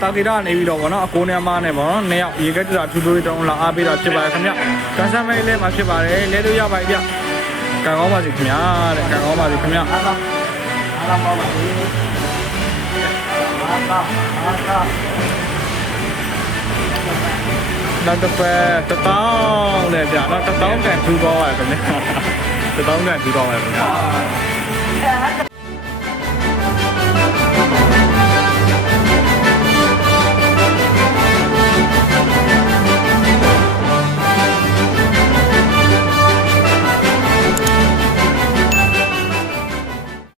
တာဂီတာနေပြီးတော့ဗောနော်အကိုနဲ့အမနဲ့ဗောနော်နှစ်ယောက်ရေကက်တူတာထူထူတောင်းလာအားပေးတာဖြစ်ပါတယ်ခင်ဗျကန်ဆယ်မဲလေးမှာဖြစ်ပါတယ်လဲလို့ရပါပြီဗျကံကောင်းပါစေခင်ဗျာတဲ့ကံကောင်းပါစေခင်ဗျာအားပါပါနောက်တစ်ပတ်1000နဲ့ဗျနော်1000ကန်ထူသွားပါခင်ဗျာ1000ကန်ထူသွားပါခင်ဗျာ